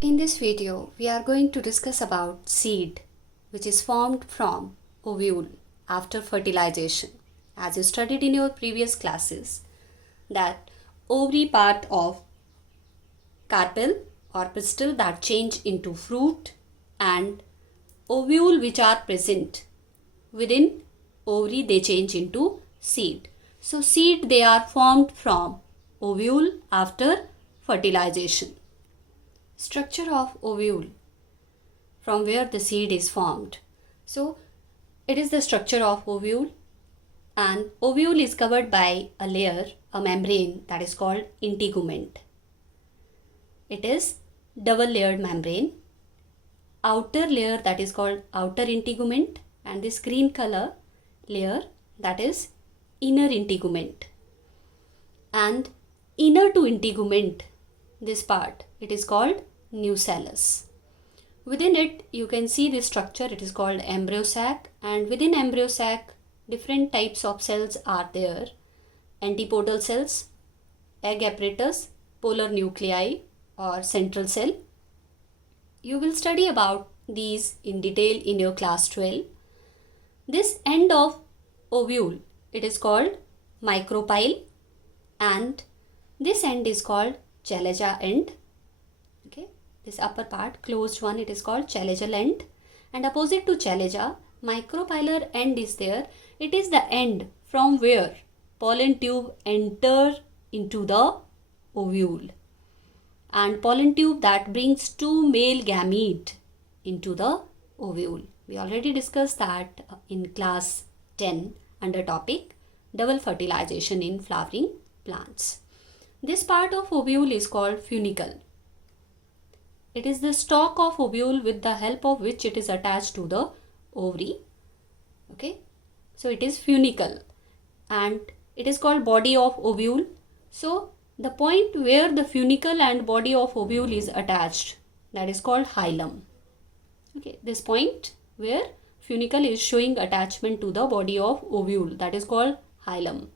In this video, we are going to discuss about seed, which is formed from ovule after fertilization. As you studied in your previous classes, that ovary part of carpel or pistil that change into fruit and ovule which are present within ovary, they change into seed. So seed, they are formed from ovule after fertilization. Structure of ovule, from where the seed is formed. So it is the structure of ovule, and ovule is covered by a layer, a membrane that is called integument. It is double layered membrane. Outer layer that is called outer integument, and this green color layer that is inner integument. And inner to integument, this part, it is called nucellus. Within it, you can see this structure, it is called embryo sac, and within embryo sac, different types of cells are there. Antipodal cells, egg apparatus, polar nuclei or central cell. You will study about these in detail in your class 12. This end of ovule, it is called micropyle, and this end is called chalaza end. Okay, this upper part, closed one, it is called chalaza end, and opposite to chalaza, micropylar end is there. It is the end from where pollen tube enter into the ovule, and pollen tube that brings two male gamete into the ovule. We already discussed that in class 10 under topic double fertilization in flowering plants. This part of ovule is called funicle. It is the stalk of ovule with the help of which it is attached to the ovary. Okay, so it is funicle, and it is called body of ovule. So the point where the funicle and body of ovule is attached, that is called hilum. Okay, this point where funicle is showing attachment to the body of ovule, that is called hilum.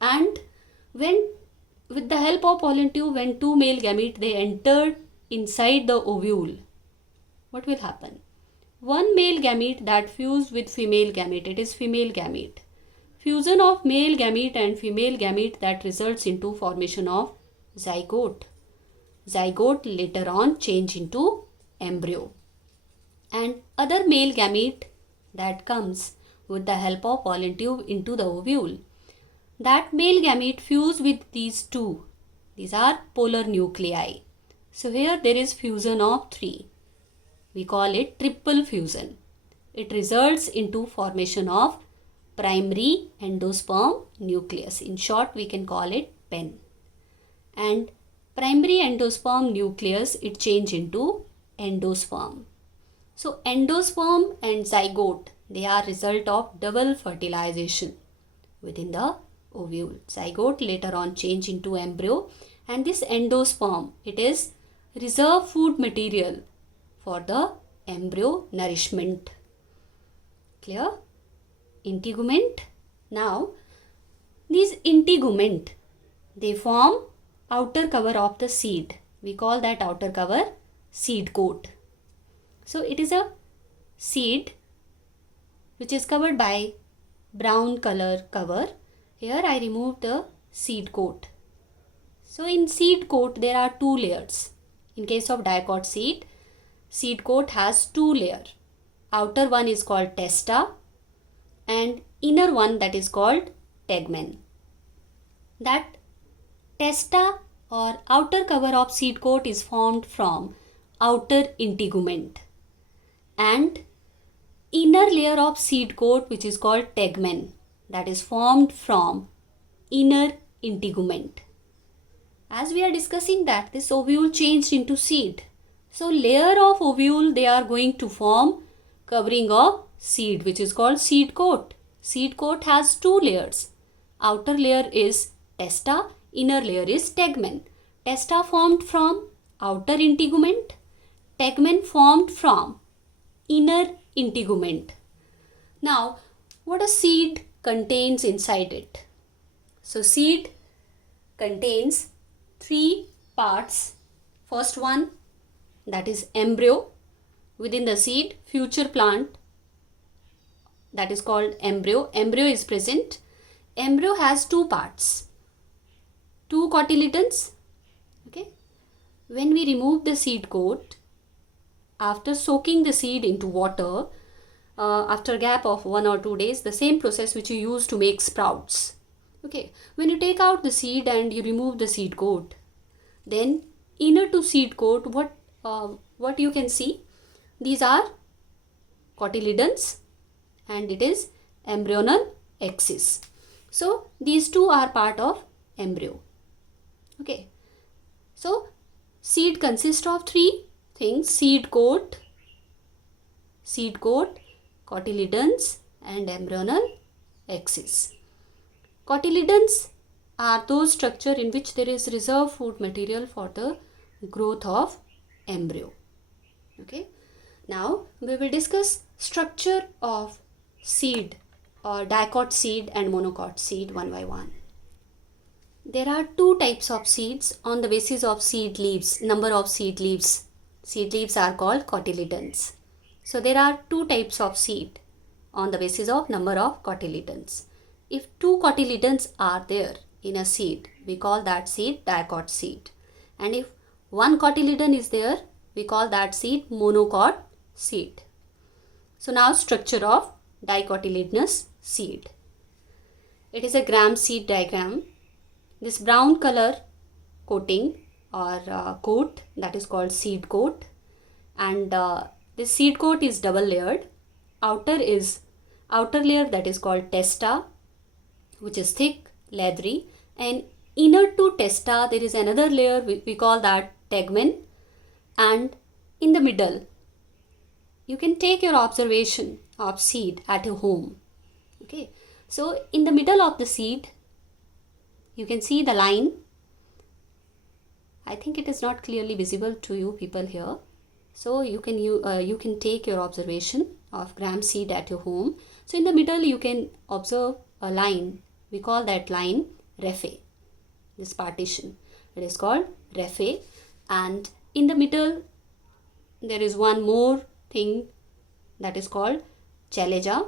And when with the help of pollen tube, when two male gamete they entered inside the ovule, what will happen? One male gamete that fused with female gamete, it is female gamete. Fusion of male gamete and female gamete that results into formation of zygote. Zygote later on change into embryo. And other male gamete that comes with the help of pollen tube into the ovule. That male gamete fuse with these two. These are polar nuclei. So here there is fusion of three. We call it triple fusion. It results into formation of primary endosperm nucleus. In short, we can call it PEN. And primary endosperm nucleus, it change into endosperm. So endosperm and zygote, they are result of double fertilization within the ovule. Zygote later on change into embryo, and this endosperm, it is reserve food material for the embryo nourishment. Clear? Integument. Now these integument, they form outer cover of the seed. We call that outer cover seed coat. So it is a seed which is covered by brown color cover. Here I removed the seed coat. So in seed coat there are two layers. In case of dicot seed coat has two layers. Outer one is called testa and inner one that is called tegmen. That testa or outer cover of seed coat is formed from outer integument, and inner layer of seed coat which is called tegmen, that is formed from inner integument. As we are discussing that this ovule changed into seed. So layer of ovule, they are going to form covering of seed which is called seed coat. Seed coat has two layers. Outer layer is testa, inner layer is tegmen. Testa formed from outer integument, tegmen formed from inner integument. Now, what a seed contains inside it? So seed contains three parts. First one, that is embryo. Within the seed, future plant, that is called embryo. Embryo is present. Embryo has two parts, two cotyledons. Okay. When we remove the seed coat, after soaking the seed into water, after a gap of 1 or 2 days, the same process which you use to make sprouts. Okay. When you take out the seed and you remove the seed coat, then inner to seed coat, what you can see? These are cotyledons and it is embryonal axis. So these two are part of embryo. Okay. So seed consists of three things: seed coat, cotyledons and embryonal axis. Cotyledons are those structure in which there is reserve food material for the growth of embryo. Okay. Now we will discuss structure of seed or dicot seed and monocot seed one by one. There are two types of seeds on the basis of seed leaves, number of seed leaves. Seed leaves are called cotyledons. So there are two types of seed on the basis of number of cotyledons. If two cotyledons are there in a seed, we call that seed dicot seed. And if one cotyledon is there, we call that seed monocot seed. So now structure of dicotyledonous seed. It is a gram seed diagram. This brown color coating or coat, that is called seed coat, and this seed coat is double layered. Outer layer, that is called testa, which is thick, leathery, and inner to testa there is another layer, we call that tegmen, and in the middle you can take your observation of seed at your home. Okay, so in the middle of the seed you can see the line. I think it is not clearly visible to you people here. So you can take your observation of gram seed at your home. So in the middle you can observe a line. We call that line raphe. This partition, it is called raphe. And in the middle there is one more thing, that is called chalaja.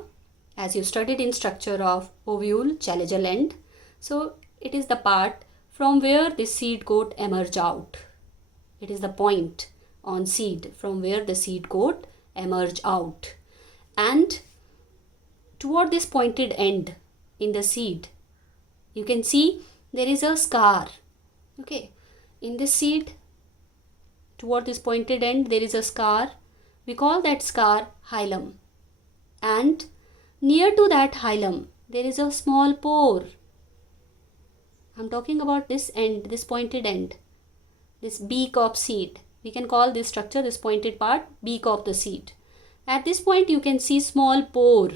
As you studied in structure of ovule, chalageal end. So it is the part from where the seed coat emerge out. It is the point on seed from where the seed coat emerge out. And toward this pointed end in the seed, you can see there is a scar. Okay, in this seed, toward this pointed end, there is a scar. We call that scar hilum. And near to that hilum, there is a small pore. I'm talking about this end, this pointed end, this beak of seed. We can call this structure, this pointed part, beak of the seed. At this point you can see small pore,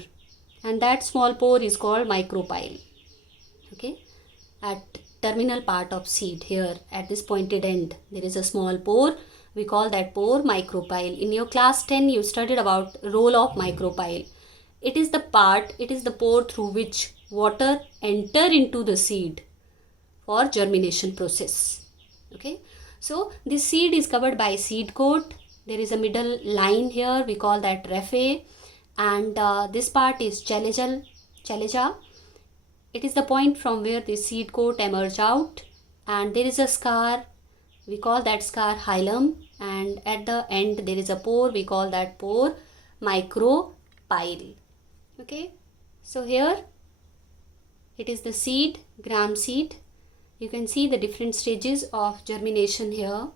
and that small pore is called micropyle. Okay, at terminal part of seed here, at this pointed end, there is a small pore. We call that pore micropyle. In your class 10 you studied about role of micropyle. It is the pore through which water enter into the seed for germination process. Okay, so this seed is covered by seed coat. There is a middle line here, we call that raphe, and this part is chalaja. It is the point from where the seed coat emerge out, and there is a scar, we call that scar hilum, and at the end there is a pore, we call that pore micropyle. Okay, so here it is the seed, gram seed. You can see the different stages of germination here.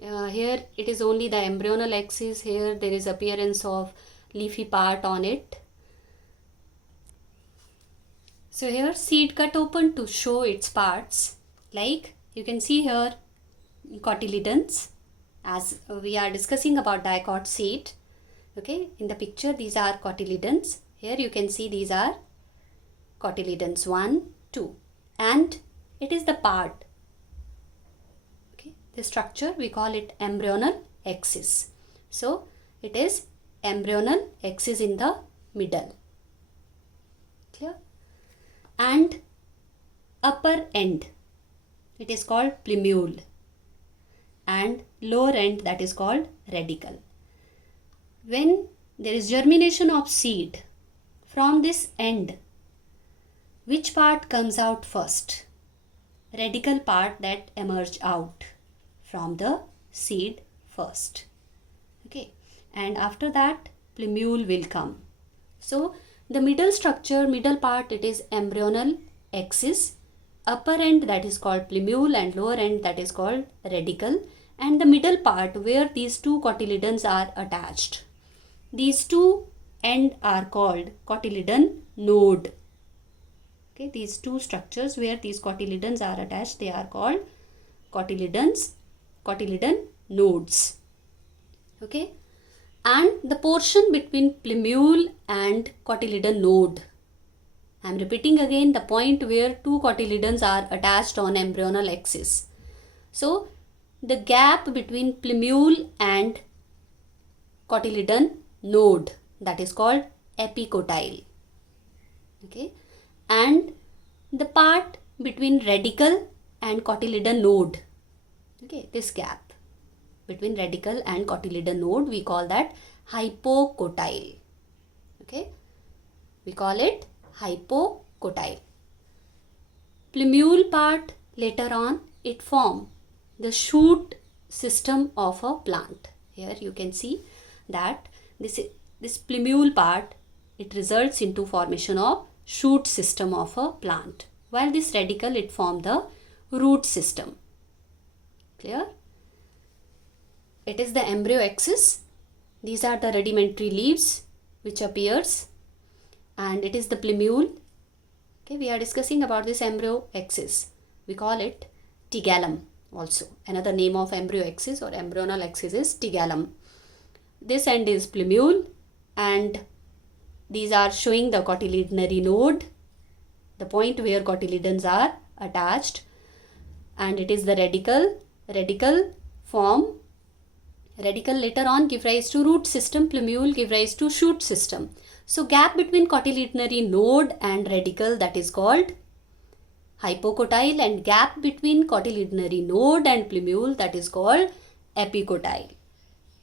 Here it is only the embryonal axis. Here there is appearance of leafy part on it. So here seed cut open to show its parts. Like you can see here cotyledons, as we are discussing about dicot seed. Okay, in the picture these are cotyledons. Here you can see these are cotyledons 1, 2, and it is the part. Okay, the structure we call it embryonal axis. So it is embryonal axis in the middle. Clear? And upper end, it is called plumule. and lower end that is called radicle. When there is germination of seed, from this end, which part comes out first? Radical part that emerge out from the seed first. Okay, and after that plumule will come. So the middle structure, middle part, it is embryonal axis, upper end that is called plumule and lower end that is called radicle, and the middle part where these two cotyledons are attached. These two end are called cotyledon node. Okay, these two structures where these cotyledons are attached, they are called cotyledon nodes. Okay, and the portion between plumule and cotyledon node, I am repeating again, the point where two cotyledons are attached on embryonal axis. So the gap between plumule and cotyledon node, that is called epicotyle. Okay, and the part between radicle and cotyledon node, okay, this gap between radicle and cotyledon node, we call that hypocotyle. Okay, we call it hypocotyle. Plumule part, later on it form the shoot system of a plant. Here you can see that this plumule part, it results into formation of shoot system of a plant, while this radicle, it form the root system. Clear? It is the embryo axis. These are the rudimentary leaves which appears, and it is the plumule. Okay, we are discussing about this embryo axis. We call it tigallum also. Another name of embryo axis or embryonal axis is tigallum. This end is plumule, and these are showing the cotyledonary node, the point where cotyledons are attached, and it is the radicle. Radicle later on give rise to root system, plumule give rise to shoot system. So gap between cotyledonary node and radicle, that is called hypocotyle, and gap between cotyledonary node and plumule, that is called epicotyle.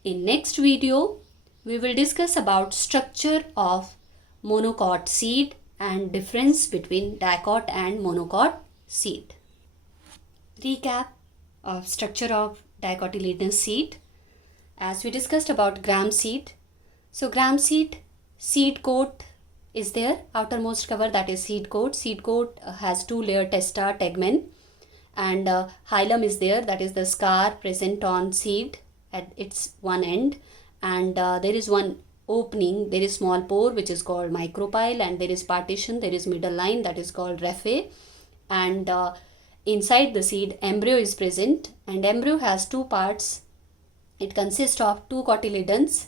In next video, we will discuss about structure of monocot seed and difference between dicot and monocot seed. Recap of structure of dicotyledonous seed. As we discussed about gram seed. So gram seed coat is there, outermost cover, that is seed coat. Seed coat has two layer testa, tegmen, and hilum is there, that is the scar present on seed at its one end, and there is one opening, there is small pore which is called micropyle, and there is partition, there is middle line, that is called raphe, and inside the seed embryo is present, and embryo has two parts. It consists of two cotyledons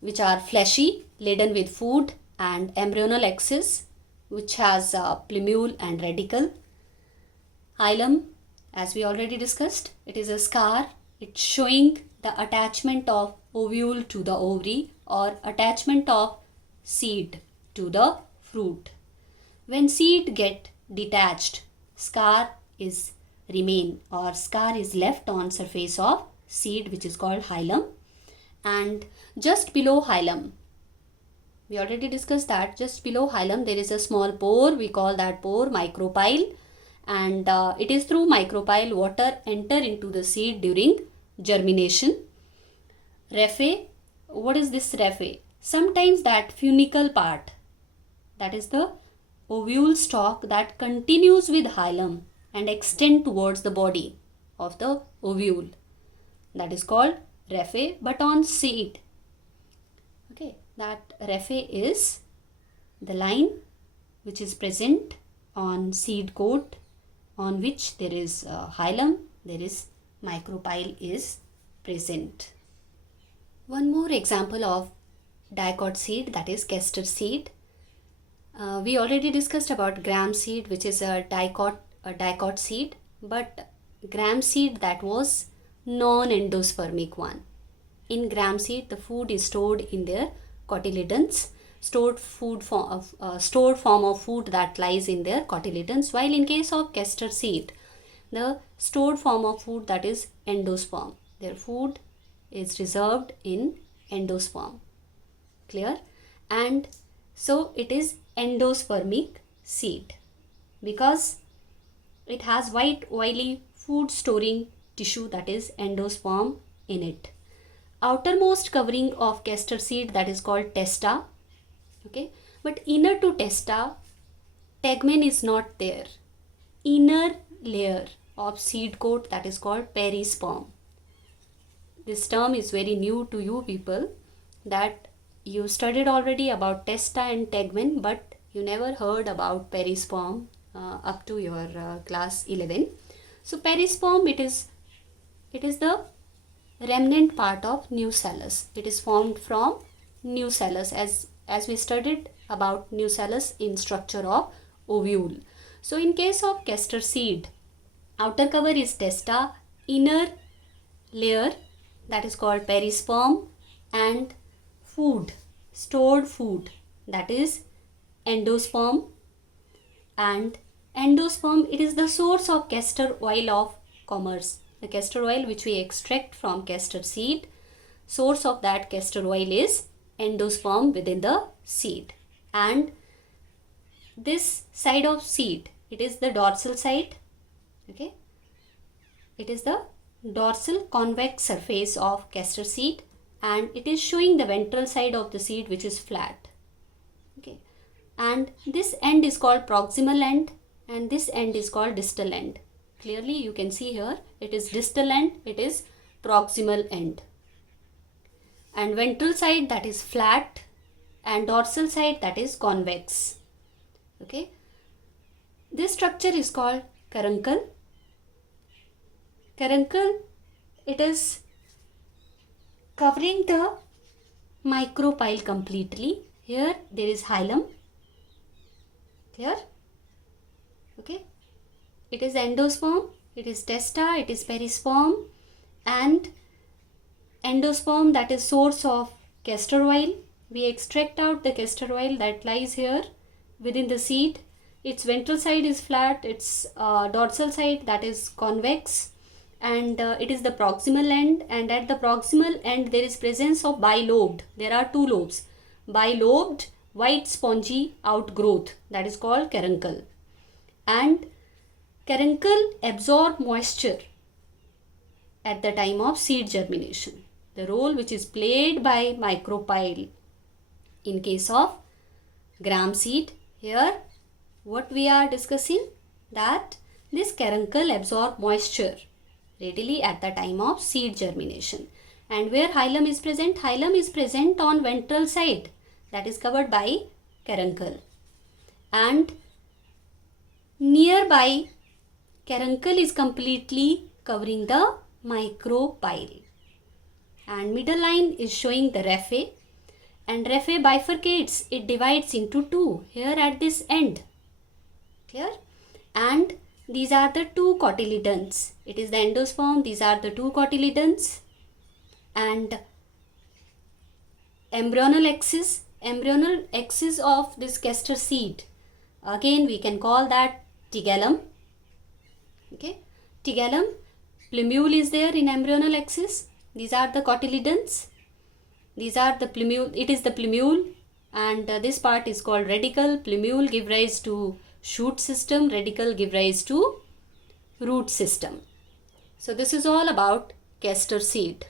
which are fleshy, laden with food, and embryonal axis which has plumule and radicle. Hilum, as we already discussed, it is a scar. It's showing the attachment of ovule to the ovary or attachment of seed to the fruit. When seed get detached, scar is remain or scar is left on surface of seed, which is called hilum. And just below hilum, we already discussed that just below hilum there is a small pore, we call that pore micropyle, and it is through micropyle water enter into the seed during germination. Raphe, what is this raphe? Sometimes that funicle part, that is the ovule stalk that continues with hilum and extend towards the body of the ovule, that is called raphe, but on seed. Okay, that raphe is the line which is present on seed coat, on which there is hilum, there is micropyle is present. One more example of dicot seed, that is castor seed. We already discussed about gram seed, which is a dicot seed, but gram seed, that was non-endospermic one. In gram seed, the food is stored in their cotyledons, stored form of food that lies in their cotyledons, while in case of castor seed, the stored form of food, that is endosperm. Their food is reserved in endosperm. Clear? And so it is endospermic seed because it has white oily food storing tissue, that is endosperm, in it. Outermost covering of castor seed, that is called testa. Okay, but inner to testa, tegmen is not there. Inner layer of seed coat, that is called perisperm. This term is very new to you people, that you studied already about testa and tegmen, but you never heard about perisperm up to your class 11. So perisperm, it is the remnant part of nucellus. It is formed from nucellus, as we studied about nucellus in structure of ovule. So in case of castor seed, outer cover is testa, inner layer, that is called perisperm, and food, stored food, that is endosperm. And endosperm, it is the source of castor oil of commerce. The castor oil which we extract from castor seed, source of that castor oil is endosperm within the seed. And this side of seed, it is the dorsal side. Okay, it is the dorsal convex surface of castor seed, and it is showing the ventral side of the seed which is flat. Okay, and this end is called proximal end, and this end is called distal end. Clearly you can see here, it is distal end, it is proximal end. And ventral side, that is flat, and dorsal side, that is convex. Okay, this structure is called caruncle. Caruncle, it is covering the micropyle completely. Here there is hilum. Clear? Okay, it is endosperm, it is testa, it is perisperm, and endosperm, that is source of castor oil. We extract out the castor oil that lies here within the seed. Its ventral side is flat, its dorsal side, that is convex, and it is the proximal end, and at the proximal end there is presence of bilobed. There are two lobes, bilobed white spongy outgrowth, that is called caruncle. And caruncle absorb moisture at the time of seed germination. The role which is played by micropyle in case of gram seed. Here what we are discussing, that this caruncle absorb moisture readily at the time of seed germination. And where hilum is present? Hilum is present on ventral side, that is covered by caruncle. And nearby caruncle is completely covering the micropyle. And middle line is showing the raphe, and raphe bifurcates, it divides into two here at this end. Clear? And these are the two cotyledons. It is the endosperm, these are the two cotyledons. And embryonal axis of this castor seed, again we can call that tigellum. Okay, tigellum, plumule is there in embryonal axis. These are the cotyledons, these are the plumule, it is the plumule, and this part is called radicle. Plumule give rise to shoot system, radicle give rise to root system. So this is all about castor seed.